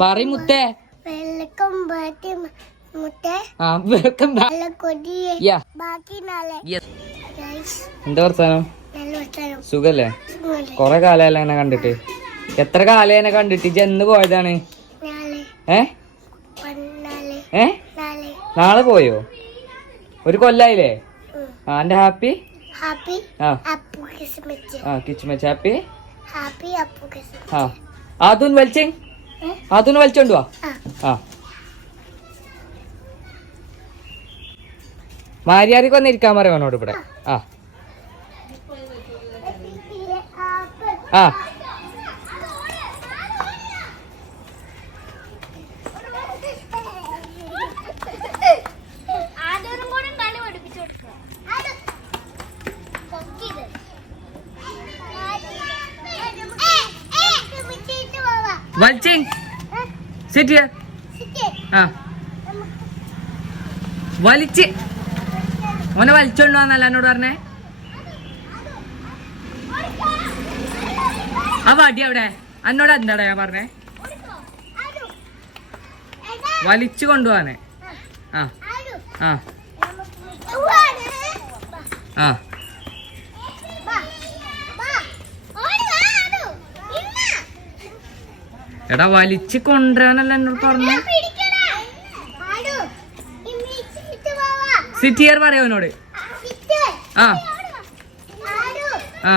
പറയ് മുത്തേ. വെള്ളക്കം ബാറ്റി മുട്ടേ ആ വെൽക്കം ബാക്ക് ബാക്കി നാളെ. എന്താ വർത്താനം? സുഖല്ലേ? കൊറേ കാലമല്ല എന്നെ കണ്ടിട്ട്. എത്ര കാലം എന്നെ കണ്ടിട്ട്? ഇജ്ജ് എന്ന് പോയതാണ്? ഏ? ഏ? നാളെ. പോയോ? ഒരു കൊല്ലായില്ലേ. ആ എന്റെ ഹാപ്പി? ഹാപ്പി ആ. Happy Christmas. ആ കിച്ച് ഹാപ്പി? ഹാപ്പി ആ. അതും വലിച്ചേ ഏ? വലിച്ചോണ്ട് വാ. ആ. ആ. മാര്യാദക്ക് വന്നിരിക്കാൻ പറയാം ഇവിടെ. ആ. ആ. സിറ്റ് ആ. വലിച്ച്. ഓനെ വലിച്ചോണ്ട് വന്നല്ല എന്നോട് പറഞ്ഞേ? ആ വടി അവിടെ. എന്നോട് എന്താടാ ഞാൻ പറഞ്ഞേ? വലിച്ചു കൊണ്ടുപോവാനെ ആ. ആ. ആ. എടാ വലിച്ച് കൊണ്ടുവരാനല്ല എന്നോട് പറഞ്ഞു. സിറ്റ് ഇയർ പറയാ അവനോട്. ആ ആ.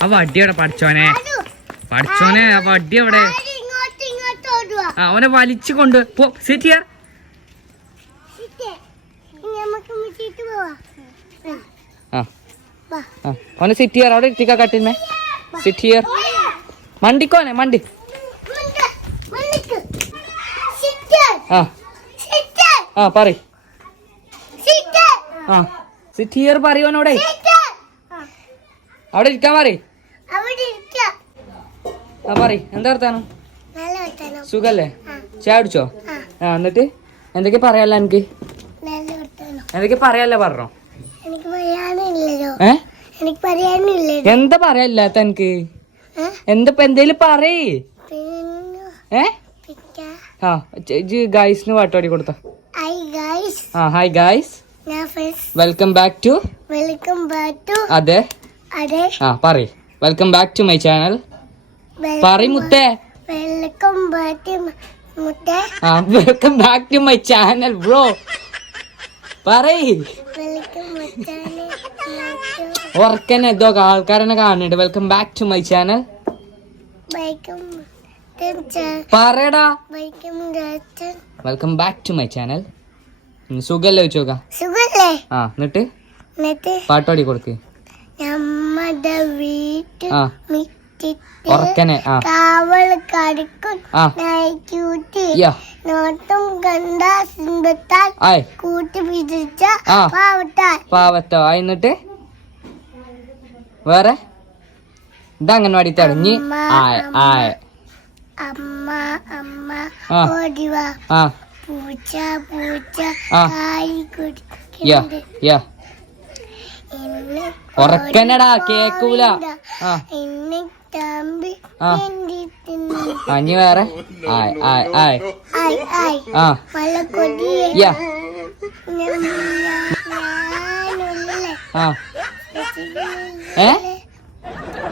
ആ. വടി അവിടെ പഠിച്ചോനെ? പഠിച്ചോനെ ആ വടി ഓടുക ആ അവനെ വലിച്ചു കൊണ്ട് പോ. സിറ്റ് ആ. അവനെ സിറ്റ് ചെയ്യാർ അവിടെ ഇരിക്ക കട്ടിന്മേ സിറ്റ് ഹിയർ മണ്ടിക്കോനെ മണ്ടി. ആ. ആ പറ. ആ സിറ്റ് പറയുവനോടെ അവിടെ ഇരിക്കാൻ പറ. ആ പറ എന്താ വർത്താനം. സുഖല്ലേ? ചേ ചായ കുടിച്ചോ? ആ, എന്നിട്ട് എന്തൊക്കെ പറയാല്ല എനിക്ക്. എന്തൊക്കെ പറയാല്ല പറഞ്ഞോ എനിക്ക് പറയാനില്ലല്ലോ ഏ എനിക്ക് പറയാനില്ലല്ലോ എന്താ പറയാല്ലാത്ത എനിക്ക്? എന്താ എന്തേലും പറയേ. ഏ? ആ ഗായ്സിന് പാട്ടോടി കൊടുത്ത. ആ hi guys welcome back to welcome back to അതെ. അതെ. ആ പറയ്. Welcome back to my channel പറ മുത്തേ. വെൽക്കം ബാക്ക് ടു മുത്തേ. ആ welcome back to my channel bro പറയ്. ഉറക്കന്നെ എന്തോ ആൾക്കാരെന്നെ കാണുന്നുണ്ട്. Welcome back to my channel പറയടാ. Welcome back to my channel സുഖല്ലേ വെച്ച് നോക്കാം സുഖല്ലേ? ആ എന്നിട്ട്? പാട്ടോടി കൊടുക്ക്. നമ്മുടെ വീട്ടിൽ ഉറക്കനെ ആ. കാവൽ കടിക്കും. ആ. നയിക്കൂട്ടി നോട്ടും കണ്ട കൂട്ടി പിടിച്ച. പാവത്താൽ. പാവത്തോ. എന്നിട്ട്? വേറെ? ഇത് അംഗൻവാടി തടഞ്ഞ് അമ്മ, ആയ അമ്മ. ആയ അമ്മ അമ്മ ആ. ഓടിവ. ആ. പൂച്ച പൂച്ച ഓടി കേക്കൂല. ആ. ആ. ഇനി വേറെ? ആയ ആയ ആയ ആയ് ആയ് ആ. യാ. ആ. ഏ?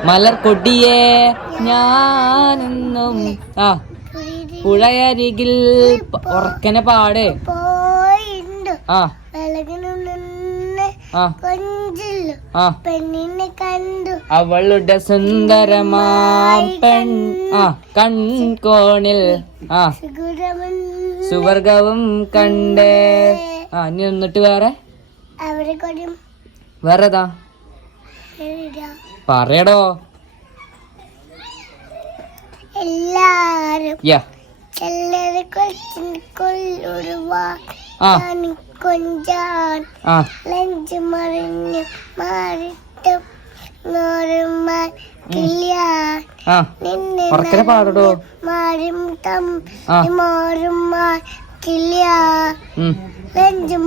മലർ കൊടിയേ ഞാനെന്നും. ആ. പുഴയരികിൽ ഉറക്കനെ പാട്. ആ. ആ. കണ്ടു അവളുടെ സുന്ദരമാം പെൺ ആ കൺകോണിൽ ആ. സുവർഗവും കണ്ടേ. ആ ഇനി എന്നിട്ട് വേറെ? വേറെതാ? പറയടോ. എല്ലാരും ആ. കൊഞ്ചാൻ ലഞ്ച് മറിഞ്ഞ് മാറിട്ട് ഉറക്കനെ പാടടോ. മാറും തം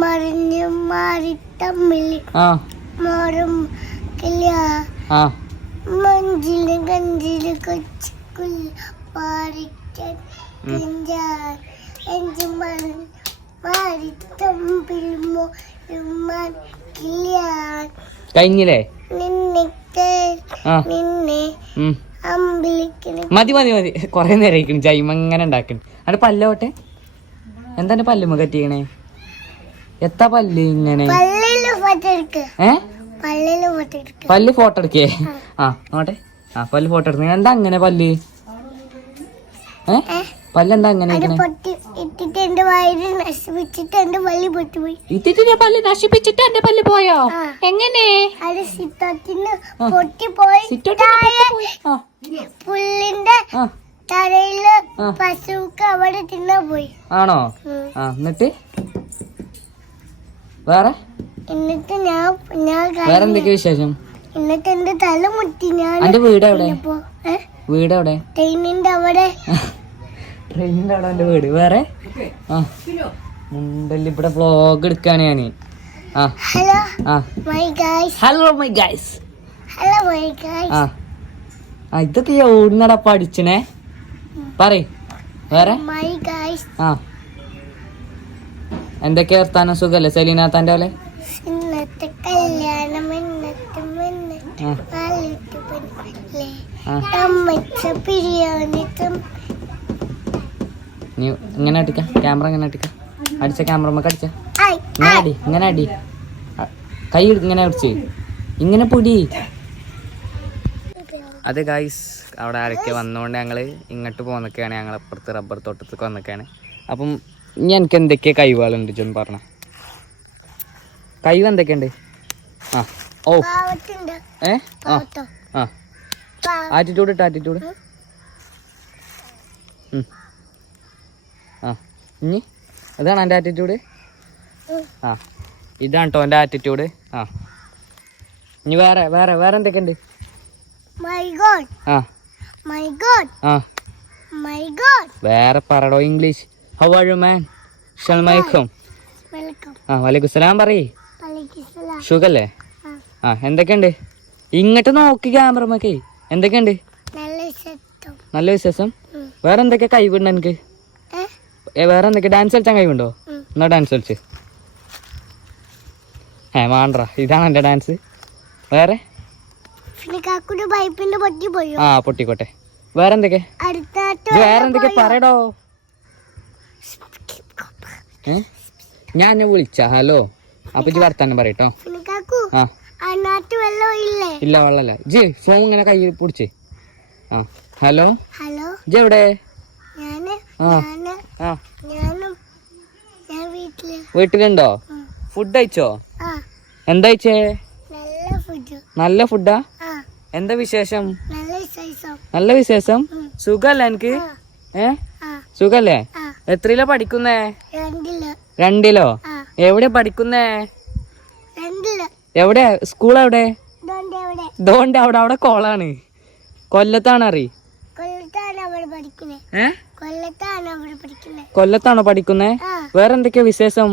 മറിഞ്ഞ് മാറി തമ്മിൽ മാറും കിളിയാ മഞ്ചിൽ കഞ്ചിൽ കൊച്ചുക്കുള്ള പാറിക്കാൻ കഴിഞ്ഞില്ലേ? നിന്നെ മതി മതി മതി. കൊറേ നേരം ജൈമ ഇങ്ങനെ ഉണ്ടാക്കണ്. അത് പല്ലോട്ടെ? എന്താ എന്റെ പല്ലുമ്മ കറ്റിയണേ എത്താ പല്ല് ഇങ്ങനെ? എടുക്ക്. എടുക്ക്. പല്ല് ഫോട്ടോ എടുക്കേ? ആ നോട്ടെ ആ പല്ല് ഫോട്ടോ എടുക്കുന്ന എന്താ അങ്ങനെ പല്ല്? ഏ? ഏ? പല്ല് എന്താ അങ്ങനെ ഇട്ടിട്ട് എന്റെ വയറ് നശിപ്പിച്ചിട്ട് എന്റെ പൊട്ടിപ്പോയി. പല്ല് നശിപ്പിച്ചിട്ട് എന്റെ പല്ല് പോയോ? എങ്ങനെ? അത്. പൊട്ടിപ്പോയി. പുല്ലിന്റെ തലയിൽ പശുക്ക് അവിടെ തിന്നാ പോയി. ആണോ. ആ എന്നിട്ട്? വേറെ? എന്നിട്ട് ഞാൻ ഞാൻ വേറെ. എന്തൊക്കെ വിശേഷം? എന്നിട്ട് എന്റെ തല മുട്ടി ഞാൻ വീട് എവിടെ വീട് എവിടെ ട്രെയിനിന്റെ അവിടെ. ട്രെയിനിന്റെ അവിടെ എന്റെ വീട് വേറെ? ആ. മുണ്ടൽ ഇവിടെ വ്ലോഗ് എടുക്കാണ് ഞാൻ. ആ. ഹലോ ആ. My guys hello my guys hello my guys ആ. ആ ഇതൊക്കെ എവിടുന്നടാ പഠിച്ചണേ? പറ വേറെ? മൈ ഗൈസ് ആ. എന്തൊക്കെ വർത്താനം? സുഖല്ലേ? സലീനാത്താന്റെ പോലെ ഇന്നത്തെ കല്യാണം ഇന്നത്തെ മിന്നത്തെ ബിരിയാണി തം നീ ഇങ്ങനെ അടിക്ക. ക്യാമറ ഇങ്ങനെ അടിക്ക. അടിച്ച ക്യാമറ നമുക്ക് അടിച്ച. ഇങ്ങനെ അടി ഇങ്ങനെ അടി. കൈ ഇങ്ങനെ അടിച്ച് ഇങ്ങനെ പൊടി. അതെ ഗായ്സ് അവിടെ ആരൊക്കെ വന്നുകൊണ്ട് ഞങ്ങൾ ഇങ്ങോട്ട് പോന്നൊക്കെയാണ് ഞങ്ങൾ അപ്പുറത്ത് റബ്ബർ തോട്ടത്തേക്ക് വന്നൊക്കെയാണ് അപ്പം ഇനി എനിക്ക് എന്തൊക്കെ കഴിവുകളുണ്ട് ചെന്ന് പറഞ്ഞ? കഴിവ് എന്തൊക്കെയുണ്ട്? ആ ഓ. ഏ? ആ ആ. ആറ്റിറ്റ്യൂഡ് ഇട്ട് ആറ്റിറ്റ്യൂഡ് ഇനി? അതാണ് എന്റെ ആറ്റിറ്റ്യൂഡ് ആ ഇതാണ് കേട്ടോ എന്റെ ആറ്റിറ്റ്യൂഡ് ആ. ഇനി വേറെ വേറെ വേറെ എന്തൊക്കെയുണ്ട്? ആ. ആ. വേറെ പറടോ English. How are you man ഷൽമൈക്കും ആ വലൈക്കും സലാം പറയ് സുഖല്ലേ? ആ. എന്തൊക്കെയുണ്ട്? ഇങ്ങോട്ട് നോക്കി ക്യാമറമ്മക്കേ. എന്തൊക്കെയുണ്ട്? നല്ല വിശേഷം. വേറെ എന്തൊക്കെ കഴിവുണ്ട് എനിക്ക് വേറെ എന്തൊക്കെ? ഡാൻസ് കളിച്ചാൻ കഴിവുണ്ടോ. എന്നാ ഡാൻസ് കളിച്ച്? ഏ വേണ്ട ഇതാണ് എന്റെ ഡാൻസ് വേറെ? ആ പൊട്ടിക്കോട്ടെ. വേറെ എന്തൊക്കെ? വേറെ എന്തൊക്കെ? പറയടോ. ഞാൻ എന്നെ വിളിച്ച. ഹലോ. അപ്പൊ ഇജ്ജ് വർത്താനം പറയട്ടോ ആ. ഇല്ല? വെള്ളല്ല. ജി ഫോൺ ഇങ്ങനെ കയ്യിൽ പിടിച്ച്. ആ. ഹലോ? ഹലോ? ഇജ്ജ് എവിടെ ഞാൻ ആ. ഞാൻ ആ ഞാനും ഞാൻ വീട്ടിൽ വീട്ടിലുണ്ടോ. ഫുഡ് അയച്ചോ എന്താ അയച്ചേ നല്ല ഫുഡ് എന്താ വിശേഷം? നല്ല വിശേഷം. സുഖല്ലേ എനിക്ക് ഏ? സുഖല്ലേ? എത്രയിലോ പഠിക്കുന്നേ? രണ്ടിൽ. എവിടെ പഠിക്കുന്നേ? എവിടെ? സ്കൂൾ എവിടെ? ദോണ്ട് അവിടെ. അവിടെ കോളാണ്. കൊല്ലത്താണ് അറി കൊല്ലത്താണ് അവിടെ പഠിക്കുന്നേ ഏ കൊല്ലത്താണ് അവിടെ പഠിക്കുന്നേ കൊല്ലത്താണോ പഠിക്കുന്നേ ആ. വേറെ എന്തൊക്കെയാ വിശേഷം.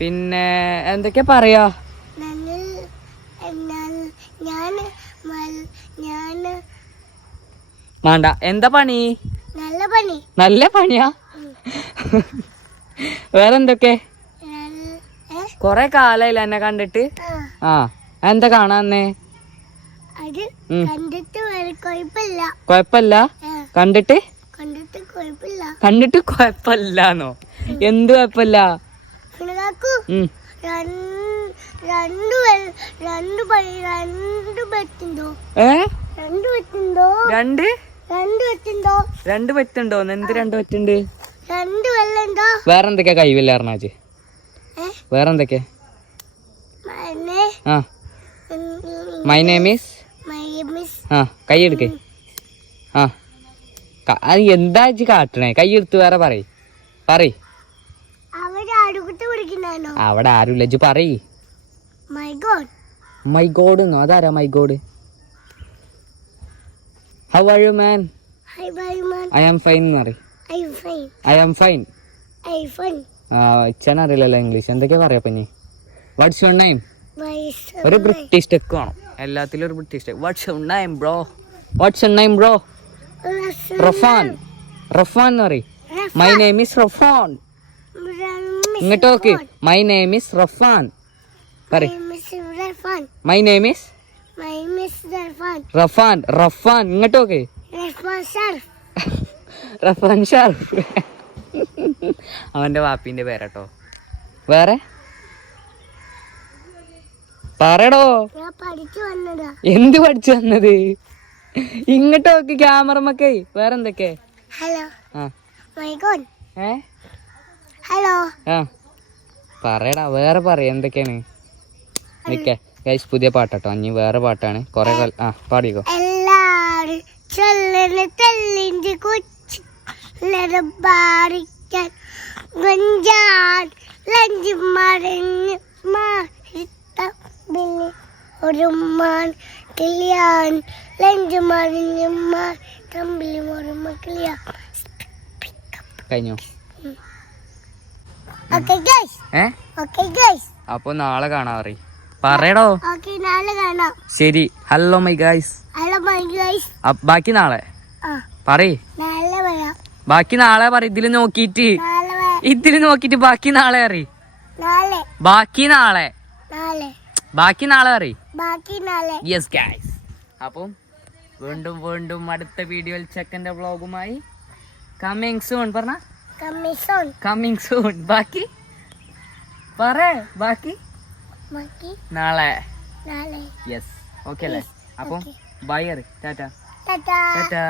പിന്നെ എന്തൊക്കെയാ പറയാ? വേണ്ട എന്താ പണി? നല്ല പണി. നല്ല പണിയാ? വേറെന്തൊക്കെ? കൊറേ കാലായില്ല എന്നെ കണ്ടിട്ട്. ആ. എന്താ കാണാന്നേ അത് ഉം. കണ്ടിട്ട് വേറെ കുഴപ്പമില്ല കൊഴപ്പല്ല കണ്ടിട്ട് കണ്ടിട്ട്? കൊഴപ്പല്ലാന്നോ എന്ത് കൊഴപ്പല്ല രണ്ട് പറ്റുണ്ടോ? എന്ത് രണ്ട് പറ്റുണ്ട്? വേറെ എന്തൊക്കെയാ കൈവില്ല അറിഞ്ഞാച്ച് വേറെന്തൊക്കെ? വേറെ എന്തൊക്കെയാ മനെ ആ മൈ നെയിം ഈസ് ആ കൈ എടുക്ക് ആ എന്താ ഇജ്ജ് കാട്ടണേ? കൈ എടുത്ത് വേറെ പറയ്. പറയ്. അവിടെ ആരുമില്ല ഇജ്ജ് പറയ്. മൈ ഗോഡ് എന്നോ? അതാരാ my god how are you man I am fine എന്ന് പറയും. ഐ ആം ഫൈൻ ഫൈൻ അറിയില്ലല്ലോ ഇംഗ്ലീഷ് എന്തൊക്കെയാ പറയാ പിന്നെ വാട്ട്സ് യുവർ നെയിം ഒരു ബ്രിട്ടീഷ് ടെക്ക് വേണം. എല്ലാത്തിലും ഒരു British what's name bro what's name bro Rafan. Rafan എന്ന് പറയും. My name is Rafan. ഇങ്ങോട്ട് നോക്ക്. My name is Rafan. പറ my name is Rafan. Rafan. ഇങ്ങോട്ട് നോക്ക്. റഫാൻ ഷർഫ് അവന്റെ വാപ്പിന്റെ പേരാട്ടോ. വേറെ? പറയടോ. വന്നതാ. എന്ത് പഠിച്ചു വന്നത്? ഇങ്ങോട്ട് നോക്കി ക്യാമറമൊക്കെ വേറെ എന്തൊക്കെ ഹലോ ഏ? ഹലോ. ആ. പറയടാ വേറെ പറയ എന്തൊക്കെയാണ്? നിക്കേ. ഗൈസ് പുതിയ പാട്ടാട്ടോ. അഞ്ഞി വേറെ പാട്ടാണ്. കൊറേ കാലം ആ പാടിക്കോ. എല്ലാരും തെല്ലിന്റെ ലഞ്ച് മറിഞ്ഞ് ഒരു മാൻ കിളിയാൻ ലഞ്ച് മറിഞ്ഞ് മാറി തമ്പിൽ മറുമ കിളിയാൻ. കഴിഞ്ഞോ? അപ്പൊ നാളെ കാണാ പറ പറയടോ. ശരി. ഹലോ മൈ ഗൈസ് ഗൈസ് ബാക്കി നാളെ. പറയ്. വരാം. ബാക്കി നാളെ പറ ഇതിൽ നോക്കിട്ട് ഇതിൽ നോക്കിട്ട് ബാക്കി നാളെ അറി. ബാക്കി നാളെ. ബാക്കി നാളെ പറയും. ബാക്കി നാളെ. യെസ് ഗൈസ് അപ്പം വീണ്ടും വീണ്ടും അടുത്ത വീഡിയോയിൽ ചെക്കന്റെ വ്ളോഗുമായി കമ്മിങ് സൂൺ പറഞ്ഞ? സൂൺ കമ്മിങ് സൂൺ ബാക്കി? പറ ബാക്കി? ബാക്കി നാളെ. നാളെ. യെസ് ഓക്കെ അല്ലേ? അപ്പം ബൈ അറി ടാറ്റ ടാറ്റാ ടാറ്റാ